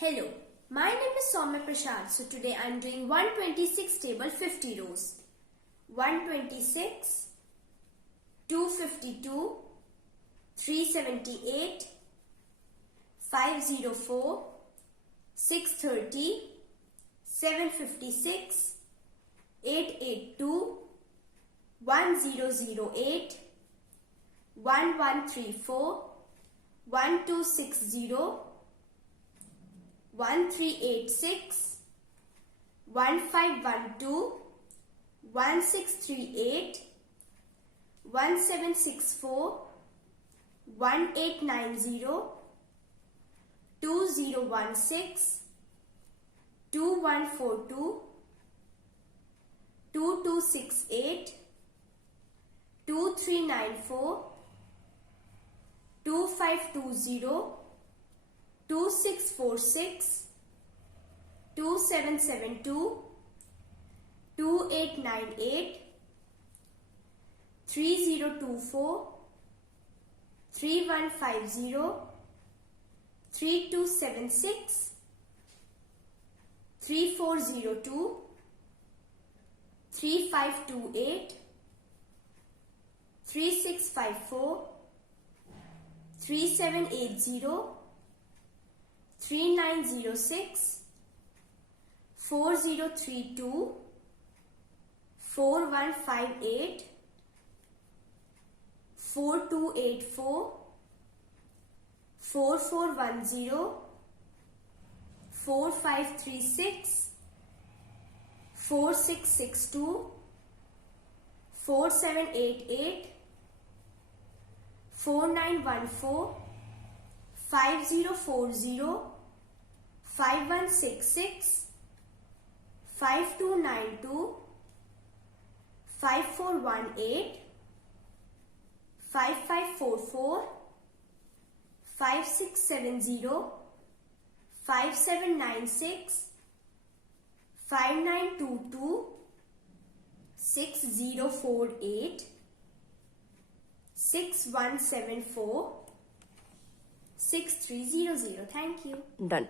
Hello, my name is Soumya Prasad. So today I am doing 126 table 50 rows. 126, 252, 378, 504, 630, 756, 882, 1008, 1134, 1260, 1386, 1512, 1638, 1764, 1890, 2016, 2142, 2268, 2394, 2520, 2646, 2772, 2898, 3024, 3150, 3276, 3402, 3528, 3654, 3780, 3906, 4032, 4158, 4284, 4410, 4536, 4662, 4788, 4914, 5040, 5166, 5292, 5418, 5544, 5670, 5796, 5922, 6048, 6174, 6300. Thank you. Done.